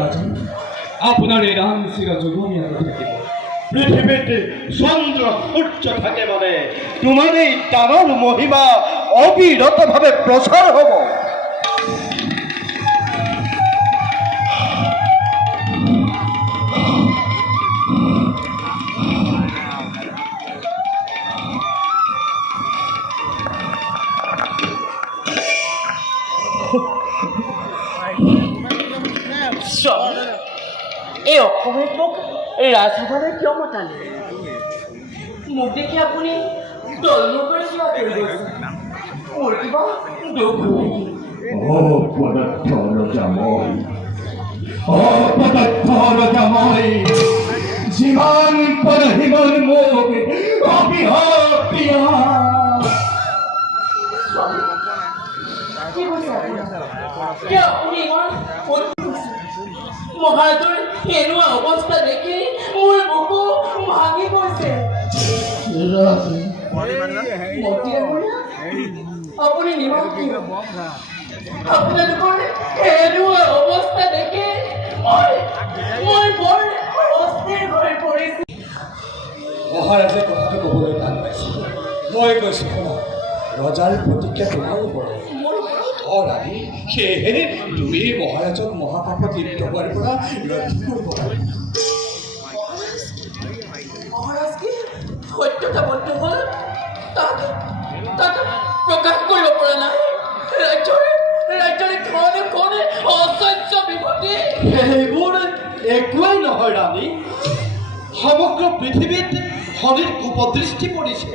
রাজন আপনার এই রাম শিরা যোগমিয়াতে থাকিব পৃথিবীতে চন্দ্র সূর্য থাকে মানে তোমার এই দানর মহিমা অবিরতভাবে প্রচার হব। এই অসময়ত মোক ৰাজসভালৈ কিয় মতালে? মোক দেখি আপুনি দলমুখৰে কিবা কৰি গৈছে। মোৰ কিবা দুখ নেকি? অপদাৰ্থ ৰজাময়, অপদাৰ্থ ৰজাময়, যিমান পাৰে সিমান মোক অভিশপ্ৰিয়া। কি কৈছে কিয় আপুনি ইমান মহাৰাজৰ এনেকুৱা অৱস্থা দেখি মোৰ বুকু ভাঙি গৈছে। আপুনি নিমখ আপোনালোকৰ এনেকুৱা অৱস্থা দেখি মই বৰ অস্থিৰ হৈ পৰিছোঁ। মহাৰাজে কথাটো ক'বলৈ টান পাইছে। মই কৈছোঁ শুনা, ৰজাৰ প্ৰতিজ্ঞা তোমাৰ ওপৰত ৰাণী, সেয়েহে তুমি মহাৰাজক মহাপাপত লিপ্ত হোৱাৰ পৰা ৰক্ষা কৰিব পাৰা। মহাৰাজ কি সত্যতা বন্ধ হ'ল? তাক প্ৰকাশ কৰিব পৰা নাই। ৰাজ্যৰে কোনে কোনে অসহ্য বিপত্তি। সেইবোৰ একোৱেই নহয় ৰাণী, সমগ্ৰ পৃথিৱীত শনিৰ কুপদৃষ্টি পৰিছে।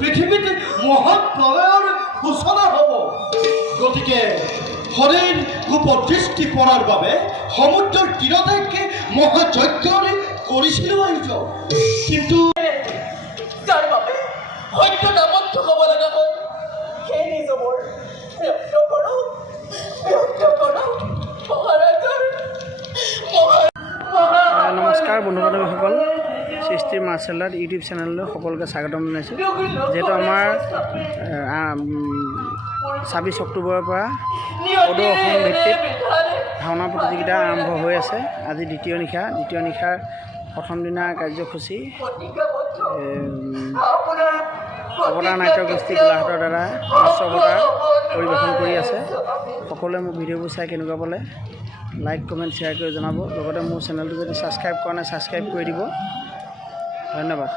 পৃথিৱীত মহাপ্ৰলয়ৰ সূচনা হ'ব। গতিকে শনিৰ কুপদৃষ্টি পৰাৰ বাবে সমুদ্ৰৰ তীৰতে মহাযজ্ঞ কৰিছিলোঁ আয়োজন, কিন্তু যাৰ বাবে সত্যতা বন্ধ হ'ব লগা হ'ল, সেই নিজমৰ ব্যক্ত কৰক মহাৰাজৰ। নমস্কাৰ বন্ধু বান্ধৱীসকল, সৃষ্টি মাৰ্চেল আৰ্ট ইউটিউব চেনেললৈ সকলোকে স্বাগতম জনাইছোঁ। যিহেতু আমাৰ 26 অক্টোবৰৰ পৰা সদৌ অসম ভিত্তিত ভাওনা প্ৰতিযোগিতা আৰম্ভ হৈ আছে। আজি দ্বিতীয় নিশাৰ প্ৰথম দিনা কাৰ্যসূচী অৱতাৰ নাট্যগোষ্ঠী গোলাঘাটৰ দ্বাৰা হাস্য অৱতাৰ পৰিৱেশন কৰি আছে। সকলোৱে মোৰ ভিডিঅ'বোৰ চাই কেনেকুৱা পালে লাইক কমেণ্ট শ্বেয়াৰ কৰি জনাব। লগতে মোৰ চেনেলটো যদি ছাবস্ক্ৰাইব কৰা নাই ছাবস্ক্ৰাইব কৰি দিব। ধন্যবাদ।